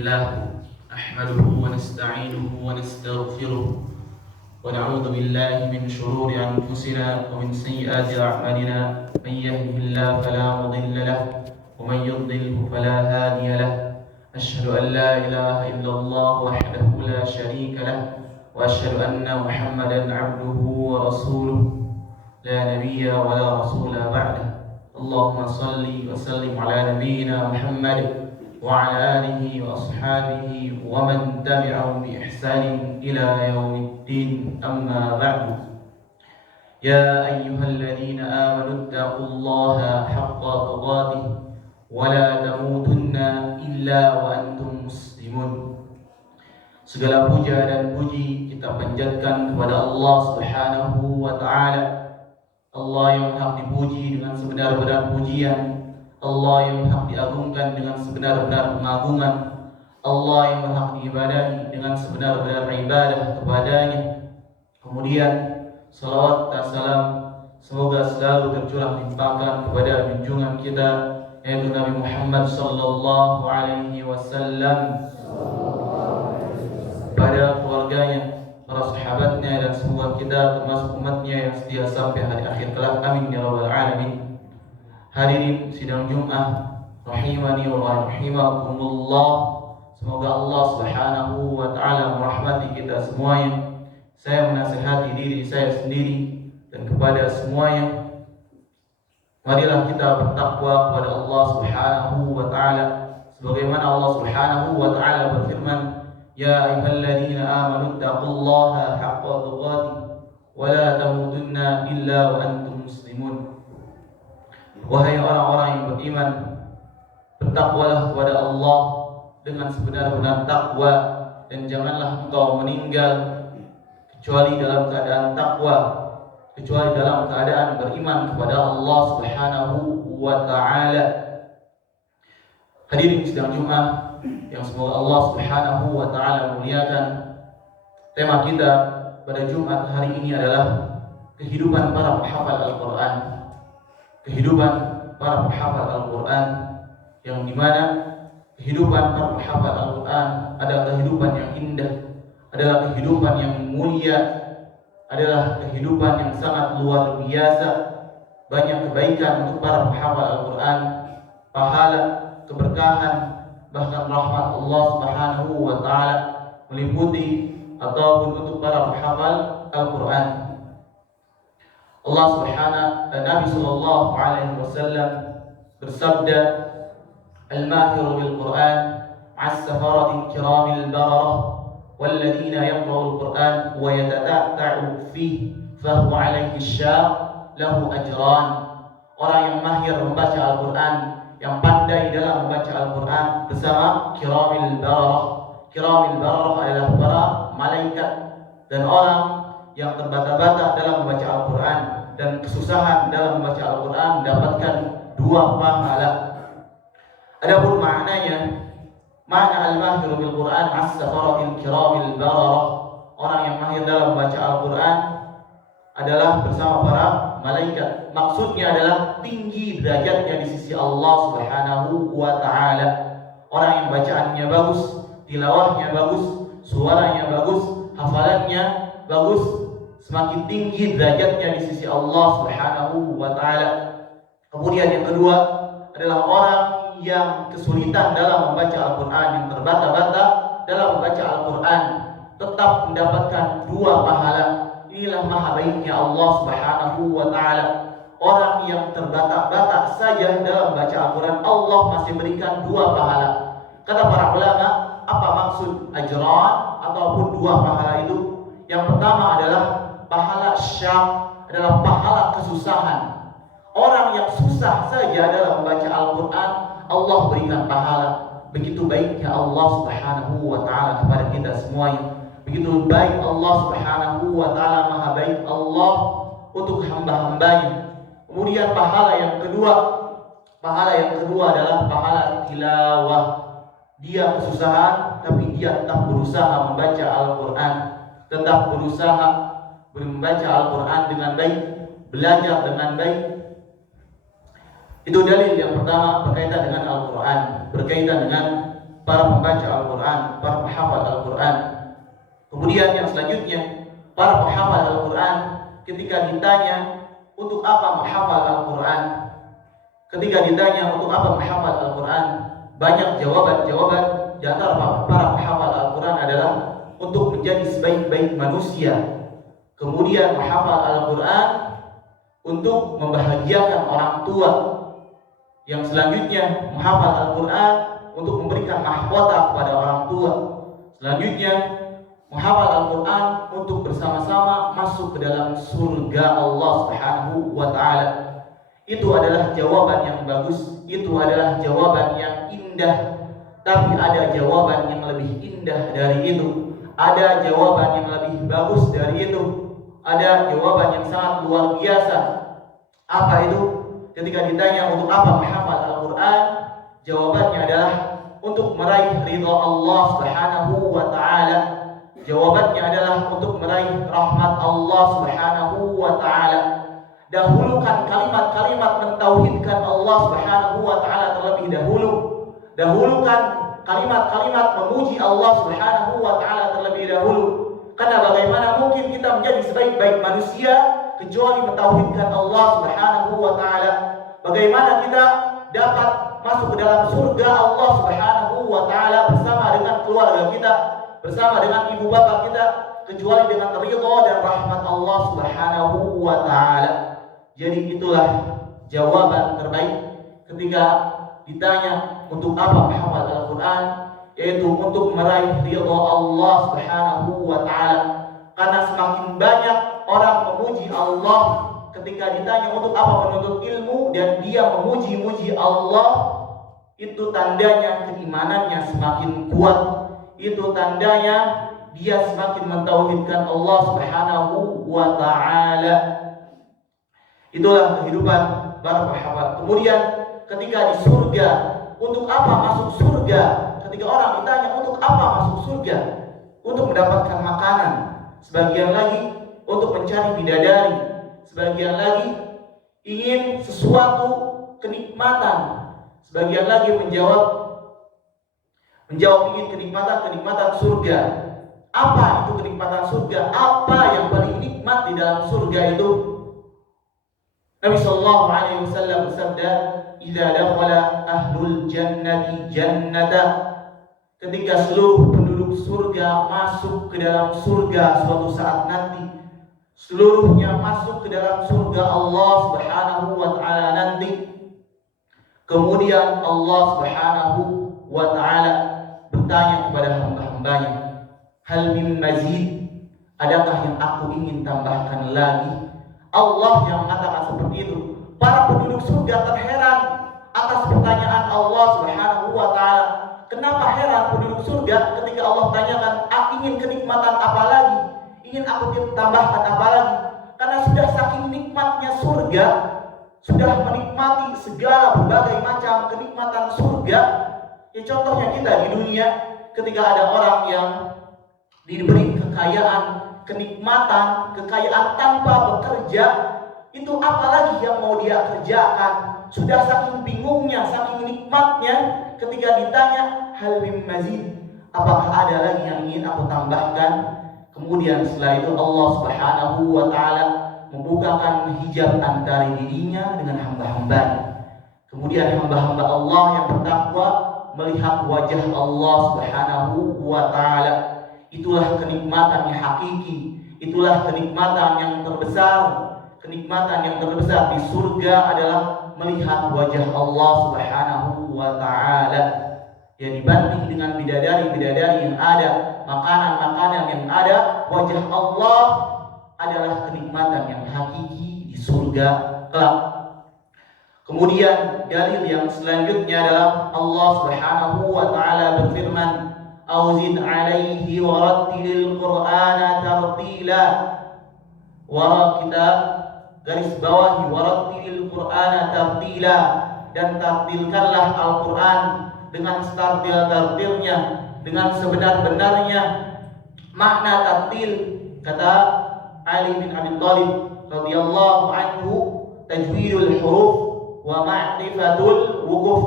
لله نحمده ونستعينه ونستغفره ونعوذ بالله من شرور أنفسنا ومن سيئات أعمالنا من يهده الله فلا مضل له ومن يضلله فلا هادي له أشهد أن لا إله إلا الله وحده لا شريك له وأشهد أن محمدا عبده ورسوله لا نبي ولا رسول بعده اللهم صل وسلم على نبينا محمد وعلى آله وأصحابه ومن تبعهم بإحسان إلى يوم الدين أما بعد يا أيها الذين آمنوا اتقوا الله حق تقاته ولا تموتن إلا وأنتم مسلمون. Segala puja dan puji kita panjatkan kepada Allah Subhanahu wa Ta'ala, Allah yang hak dipuji dengan sebenar-benar pujian, Allah yang hak diagungkan dengan sebenar-benar pengagungan, Allah yang berhak diibadahi dengan sebenar-benar ibadah kepadanya. Kemudian salawat dan salam semoga selalu tercurah limpahkan kepada junjungan kita yaitu Nabi Muhammad sallallahu alaihi wasallam, pada keluarganya, para sahabatnya, dan semua kita termasuk umatnya yang setia sampai hari akhir kelak. Amin ya rabbal alamin. Hadirin sidang Jumat rahimani wa rahimakumullah. Semoga Allah Subhanahu wa Ta'ala merahmati kita semuanya. Saya menasihati diri saya sendiri dan kepada semuanya, marilah kita bertakwa kepada Allah Subhanahu wa Ta'ala sebagaimana Allah Subhanahu wa Ta'ala berfirman, ya ayyuhalladzina amanu taqullaha haqqa tuqatih wa la tamutunna illa wa antum muslimun. Wahai orang-orang yang beriman, bertakwalah kepada Allah dengan sebenar-benar takwa, dan janganlah engkau meninggal kecuali dalam keadaan takwa, kecuali dalam keadaan beriman kepada Allah Subhanahu wa Ta'ala. Hadirin sidang Jumat yang semoga Allah Subhanahu wa Ta'ala muliakan, tema kita pada Jumat hari ini adalah kehidupan para penghafal Al-Quran. Kehidupan para penghafal Al-Quran, yang dimana kehidupan para penghafal Al-Quran adalah kehidupan yang indah, adalah kehidupan yang mulia, adalah kehidupan yang sangat luar biasa. Banyak kebaikan untuk para penghafal Al-Quran, pahala, keberkahan, bahkan rahmat Allah Subhanahu wa Ta'ala meliputi ataupun untuk para penghafal Al-Quran. Allah Subhanahu Nabi sallallahu alaihi wasallam bersabda, al-mahiru bil Quran ma'as-safarati kiramil bararah walladzina yaqra'ul Quran wa yatata'u fihi fahuwa 'alaihi syaq lahu ajran. Orang yang mahir membaca Al-Quran, yang pandai dalam membaca Al-Quran bersama kiramil bararah. Kiramil bararah adalah para malaikat, dan orang yang terbata-bata dalam membaca Al-Quran dan kesusahan dalam membaca Al-Quran mendapatkan 2 pahala. Adapun maknanya, makna al-mahir bil Quran as-safaratil kiramil bararah, orang yang mahir dalam membaca Al-Quran adalah bersama para malaikat. Maksudnya adalah tinggi derajatnya di sisi Allah Subhanahu wa Ta'ala. Orang yang bacaannya bagus, tilawahnya bagus, suaranya bagus, hafalannya bagus, semakin tinggi derajatnya di sisi Allah Subhanahu wa Ta'ala. Kemudian yang kedua adalah orang yang kesulitan dalam membaca Al-Quran, yang terbata-bata dalam membaca Al-Quran, tetap mendapatkan 2 pahala. Inilah maha baiknya Allah Subhanahu wa Ta'ala. Orang yang terbata-bata saja dalam membaca Al-Quran, Allah masih berikan 2 pahala. Kata para ulama, apa maksud ajran ataupun 2 pahala itu? Yang pertama adalah pahala syak, adalah pahala kesusahan. Orang yang susah saja dalam membaca Al-Quran, Allah berikan pahala. Begitu baiknya Allah Subhanahu wa Ta'ala kepada kita semuanya. Begitu baik Allah Subhanahu wa Ta'ala, maha baik Allah untuk hamba-hambanya. Kemudian pahala yang kedua adalah pahala tilawah. Dia kesusahan tapi dia tetap berusaha membaca Al-Quran, tetap berusaha membaca Al-Quran dengan baik, belajar dengan baik. Itu dalil yang pertama berkaitan dengan Al-Quran, berkaitan dengan para pembaca Al-Quran, para penghafal Al-Quran. Kemudian yang selanjutnya, para penghafal Al-Quran ketika ditanya untuk apa menghafal Al-Quran, ketika ditanya untuk apa menghafal Al-Quran, banyak jawaban-jawaban di antara para penghafal Al-Quran adalah untuk menjadi sebaik-baik manusia. Kemudian menghafal Al-Quran untuk membahagiakan orang tua. Yang selanjutnya menghafal Al-Quran untuk memberikan mahkota kepada orang tua. Selanjutnya menghafal Al-Quran untuk bersama-sama masuk ke dalam surga Allah Subhanahu wa Ta'ala. Itu adalah jawaban yang bagus, itu adalah jawaban yang indah. Tapi ada jawaban yang lebih indah dari itu, ada jawaban yang lebih bagus dari itu, ada jawaban yang sangat luar biasa. Apa itu? Ketika ditanya untuk apa menghafal Al-Quran, jawabannya adalah untuk meraih ridha Allah Subhanahu wa Ta'ala. Jawabannya adalah untuk meraih rahmat Allah Subhanahu wa Ta'ala. Dahulukan kalimat-kalimat mentauhidkan Allah Subhanahu wa Ta'ala terlebih dahulu. Dahulukan kalimat-kalimat memuji Allah Subhanahu wa Ta'ala terlebih dahulu. Karena bagaimana mungkin kita menjadi sebaik-baik manusia kecuali mentauhidkan Allah Subhanahu wa Ta'ala? Bagaimana kita dapat masuk ke dalam surga Allah Subhanahu wa Ta'ala bersama dengan keluarga kita, bersama dengan ibu bapak kita, kecuali dengan ridha dan rahmat Allah Subhanahu wa Ta'ala? Jadi itulah jawaban terbaik ketika ditanya untuk apa menghafal Al-Quran, yaitu untuk meraih ridha Allah Subhanahu wa Ta'ala. Karena semakin banyak orang memuji Allah ketika ditanya untuk apa menuntut ilmu dan dia memuji-muji Allah, itu tandanya keimanannya semakin kuat. Itu tandanya dia semakin mentauhidkan Allah Subhanahu wa Ta'ala. Itulah kehidupan para penghafal. Kemudian ketika di surga, untuk apa masuk surga? Ketika orang ditanya untuk apa masuk surga, untuk mendapatkan makanan. Sebagian lagi untuk mencari bidadari. Sebagian lagi ingin sesuatu kenikmatan. Sebagian lagi menjawab ingin kenikmatan surga. Apa itu kenikmatan surga? Apa yang paling nikmat di dalam surga itu? Nabi sallallahu alaihi wasallam bersabda, "Idza dakhala ahlul jannati jannata." Ketika seluruh penduduk surga masuk ke dalam surga suatu saat nanti, seluruhnya masuk ke dalam surga Allah Subhanahu wa Ta'ala nanti. Kemudian Allah Subhanahu wa Ta'ala bertanya kepada hamba-hambanya, "Hal min mazid?" Adakah yang aku ingin tambahkan lagi? Allah yang mengatakan seperti itu. Para penduduk surga terheran atas pertanyaan Allah Subhanahu wa Ta'ala. Kenapa heran penduduk surga ketika Allah tanyakan, ingin kenikmatan apa lagi? Ingin aku tambahkan apa lagi? Karena sudah saking nikmatnya surga, sudah menikmati segala berbagai macam kenikmatan surga. Ya contohnya kita di dunia, ketika ada orang yang diberi kekayaan, kenikmatan, kekayaan tanpa bekerja, itu apalagi yang mau dia kerjakan? Sudah saking bingungnya, saking nikmatnya, ketika ditanya hal min mazid, apakah ada lagi yang ingin aku tambahkan? Kemudian setelah itu Allah Subhanahu wa Ta'ala membukakan hijab antara dirinya dengan hamba-hambanya. Kemudian hamba-hamba Allah yang bertakwa melihat wajah Allah Subhanahu wa Ta'ala. Itulah kenikmatan yang hakiki, itulah kenikmatan yang terbesar. Kenikmatan yang terbesar di surga adalah melihat wajah Allah Subhanahu wa Ta'ala. Ya, dibanding dengan bidadari-bidadari yang ada, makanan-makanan yang ada, wajah Allah adalah kenikmatan yang hakiki di surga kelak. Kemudian dalil yang selanjutnya adalah Allah Subhanahu wa Ta'ala berfirman, "Auzid 'alaihi wa rattilil Qur'ana tartila." Kita garis bawahi warattilil Qur'ana tartila, dan tartilkanlah Al-Qur'an dengan tartil-tartilnya, dengan sebenar-benarnya. Makna tartil, kata Ali bin Abi Thalib radhiyallahu anhu, tajwidul huruf wa ma'rifatul wuquf.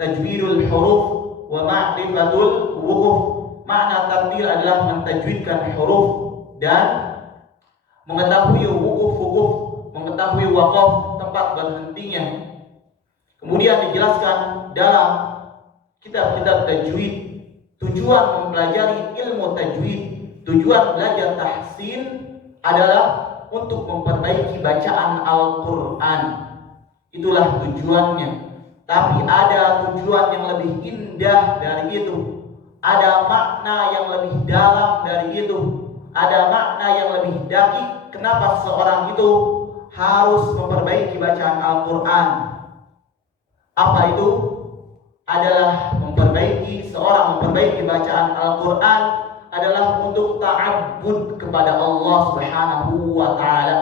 Tajwidul huruf wa ma'rifatul wuquf. Makna tartil adalah mentajwidkan huruf dan mengetahui wukuf, mengetahui waqaf, tempat berhentinya. Kemudian dijelaskan dalam kitab-kitab tajwid, tujuan mempelajari ilmu tajwid, tujuan belajar tahsin adalah untuk memperbaiki bacaan Al-Quran. Itulah tujuannya. Tapi ada tujuan yang lebih indah dari itu. Ada makna yang lebih dalam dari itu. Ada makna yang lebih dakik. Kenapa seorang itu harus memperbaiki bacaan Al-Quran? Apa itu? Adalah seorang memperbaiki bacaan Al-Quran adalah untuk ta'abbud kepada Allah Subhanahu wa ta'ala,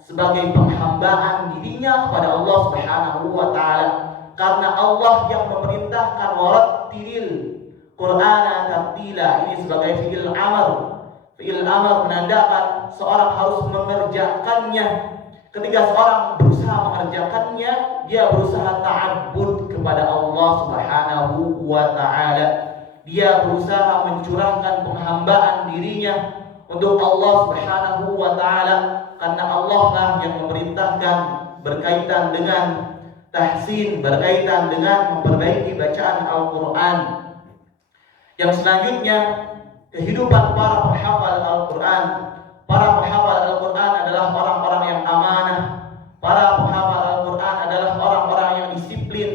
sebagai penghambaan dirinya kepada Allah Subhanahu wa ta'ala. Karena Allah yang memerintahkan warattilil Qur'ana tartila, ini sebagai fi'il amr. Fi'il amr menandakan seorang harus mengerjakannya. Ketika seorang berusaha mengerjakannya, dia berusaha ta'abbud kepada Allah Subhanahu wa ta'ala. Dia berusaha mencurahkan penghambaan dirinya untuk Allah Subhanahu wa ta'ala, karena Allah lah yang memerintahkan berkaitan dengan tahsin, berkaitan dengan memperbaiki bacaan Al-Quran. Yang selanjutnya, kehidupan para penghafal Al-Quran. Para penghafal Al-Quran adalah orang-orang yang amanah. Para penghafal Al-Quran adalah orang-orang yang disiplin.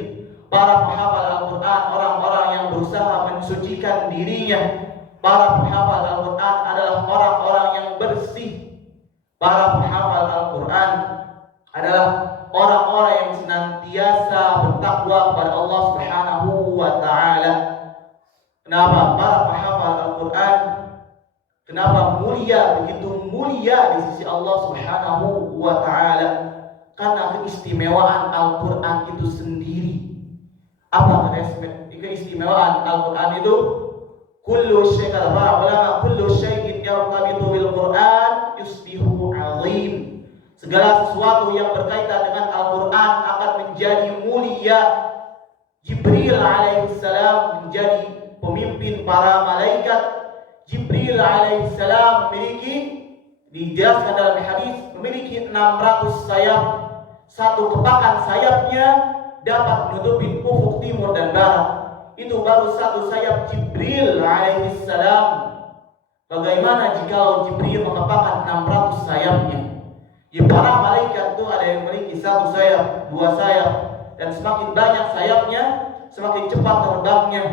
Para penghafal Al-Quran orang-orang yang berusaha mensucikan dirinya. Para penghafal Al-Quran adalah orang-orang yang bersih. Para penghafal Al-Quran adalah orang-orang yang senantiasa bertakwa kepada Allah Subhanahu wa ta'ala. Kenapa para penghafal Al-Quran, kenapa mulia, begitu mulia di sisi Allah Subhanahu wa ta'ala? Karena keistimewaan Al-Quran itu sendiri. Apa keistimewaan Al-Quran itu? Kullu syai'in, para ulama, kullu syai'in yartabitu bil Quran yusbihu 'azim. Segala sesuatu yang berkaitan dengan Al-Quran akan menjadi mulia. Jibril alaihissalam menjadi pemimpin para malaikat. Jibril alaihissalam dijelaskan dalam hadis, memiliki 600 sayap. Satu kepakan sayapnya dapat menutupi ufuk timur dan barat. Itu baru satu sayap Jibril alaihissalam. Bagaimana jika Jibril mengepakkan 600 sayapnya? Ya, para malaikat itu ada yang memiliki satu sayap, dua sayap, dan semakin banyak sayapnya, semakin cepat terbangnya.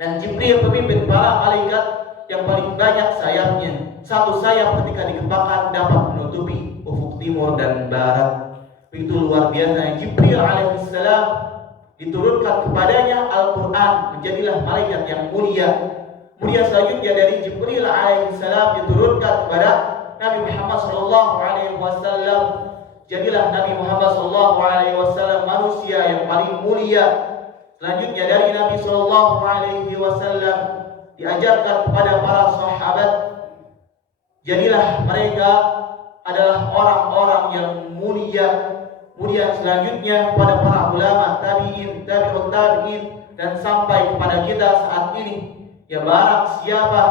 Dan Jibril pemimpin para malaikat yang paling banyak sayapnya. Satu sayap ketika dikepakkan dapat menutupi ufuk timur dan barat. Itu luar biasa. Jibril alaihissalam diturunkan kepadanya Al-Quran, menjadilah malaikat yang mulia. Kemudian selanjutnya dari Jibril alaihissalam diturunkan kepada Nabi Muhammad sallallahu alaihi wasallam. Jadilah Nabi Muhammad sallallahu alaihi wasallam manusia yang paling mulia. Selanjutnya dari Nabi sallallahu alaihi wasallam diajarkan kepada para sahabat, jadilah mereka adalah orang-orang yang mulia. Kemudian selanjutnya kepada para ulama, tabi'in, tabi'ut tabi'in, dan sampai kepada kita saat ini. Ya, barang siapa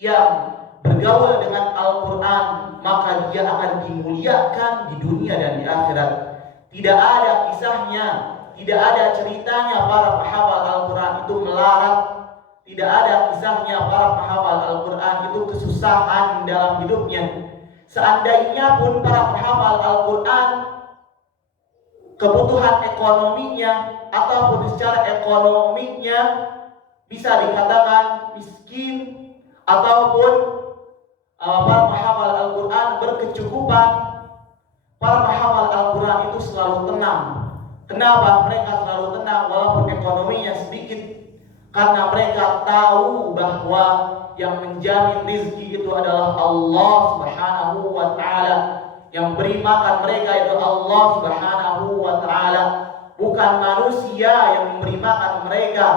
yang bergaul dengan Al-Quran, maka dia akan dimuliakan di dunia dan di akhirat. Tidak ada kisahnya, tidak ada ceritanya para penghafal Al-Quran itu melarat. Tidak ada kisahnya para penghafal Al-Quran itu kesusahan dalam hidupnya. Seandainya pun para penghafal Al-Quran kebutuhan ekonominya ataupun secara ekonominya bisa dikatakan miskin, ataupun para penghafal Al-Quran berkecukupan, para penghafal Al-Quran itu selalu tenang. Kenapa mereka selalu tenang walaupun ekonominya sedikit? Karena mereka tahu bahwa yang menjamin rezeki itu adalah Allah Subhanahu wa ta'ala. Yang beri makan mereka itu Allah Subhanahu wa ta'ala, bukan manusia yang memberi makan mereka.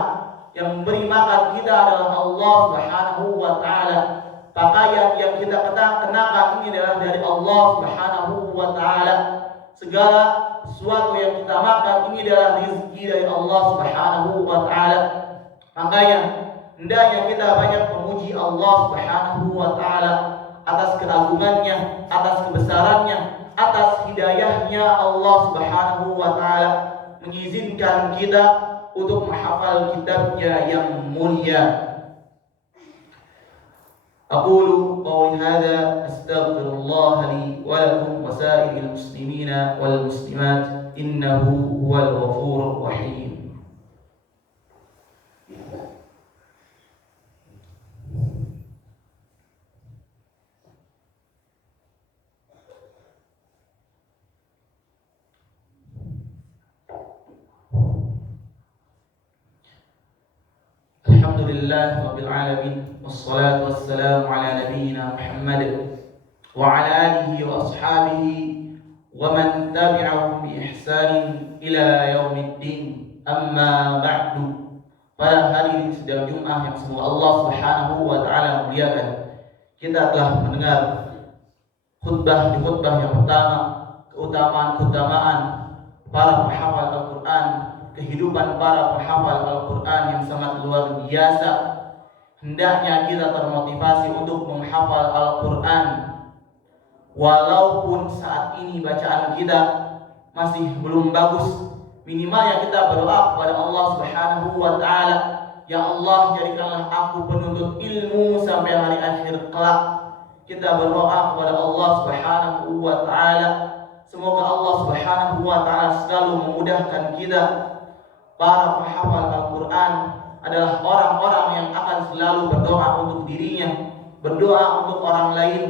Yang memberi makan kita adalah Allah Subhanahu wa ta'ala. Pakaian yang kita kenakan ini adalah dari Allah Subhanahu wa ta'ala. Segala sesuatu yang kita makan ini adalah rezeki dari Allah Subhanahu wa ta'ala. Makanya hendaknya kita banyak memuji Allah Subhanahu wa taala atas keagungannya, atas kebesarannya, atas hidayahnya Allah Subhanahu wa taala mengizinkan kita untuk menghafal kitabnya yang mulia. أقول قولي هذا أستغفر الله لي ولكم وسائر المسلمين والمسلمات إنه هو الغفور الرحيم. Alhamdulillah Rabbil Alamin, wassalatu wassalamu ala nabiyyina Muhammad wa ala alihi wa ashabihi wa man tabi'ahum bi ihsanin ila yaumiddin. Amma ba'du. Pada hari ini sedang Jumat yang semoga Allah Subhanahu wa taala muliakan, kita telah mendengar khutbah yang pertama, keutamaan para penghafal Al-Qur'an, kehidupan para penghafal Al-Quran yang sangat luar biasa. Hendaknya kita termotivasi untuk menghafal Al-Quran. Walaupun saat ini bacaan kita masih belum bagus, minimalnya kita berdoa kepada Allah Subhanahu wa taala, ya Allah, jadikanlah aku penuntut ilmu sampai hari akhir kelak. Kita berdoa kepada Allah Subhanahu wa taala, semoga Allah Subhanahu wa taala selalu memudahkan kita. Para penghafal Al-Quran adalah orang-orang yang akan selalu berdoa untuk dirinya, berdoa untuk orang lain,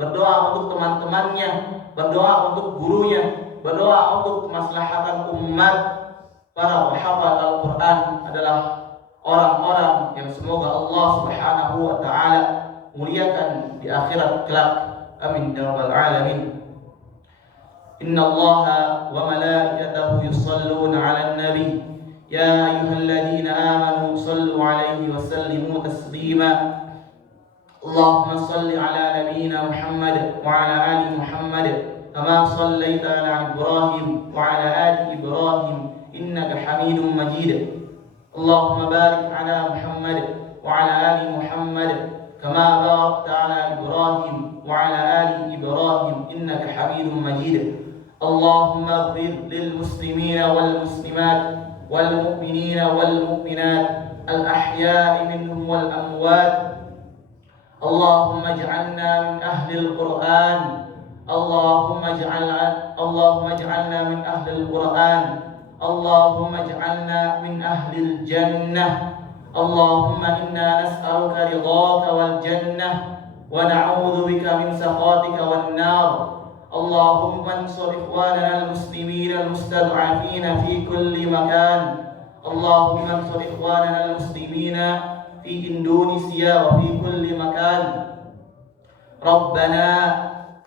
berdoa untuk teman-temannya, berdoa untuk gurunya, berdoa untuk kemaslahatan umat. Para penghafal Al-Quran adalah orang-orang yang semoga Allah Subhanahu wa taala muliakan di akhirat kelak. Amin ya rabbal alamin. Inna Allaha wa malaikatahu yusalluna 'alan nabi يا أيها الذين آمنوا صلوا عليه وسلموا تسليما. اللهم صل على نبينا محمد وعلى آل محمد كما صليت على إبراهيم وعلى آل إبراهيم إنك حميد مجيد. اللهم بارك على محمد وعلى آل محمد كما باركت على إبراهيم وعلى آل إبراهيم إنك حميد مجيد. اللهم اغفر للمسلمين والمسلمات والمؤمنين والمؤمنات الأحياء منهم والأموات. اللهم اجعلنا من أهل القرآن. اللهم اجعلنا من أهل القرآن. اللهم اجعلنا من أهل الجنة. اللهم إنا نسألك رضاك والجنة ونعوذ بك من سخطك والنار. اللهم انصر إخواننا المسلمين المستضعفين في كل مكان. اللهم انصر إخواننا المسلمين في إندونيسيا وفي كل مكان. ربنا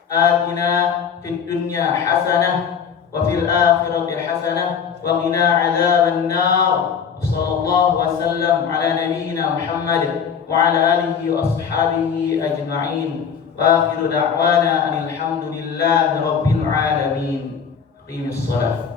آتنا في الدنيا حسنة وفي الآخرة حسنة وقنا عذاب النار. صلى الله وسلم على نبينا محمد وعلى آله وأصحابه أجمعين. وآخر دعوانا أن الحمد لله رب العالمين. قيم الصلاة.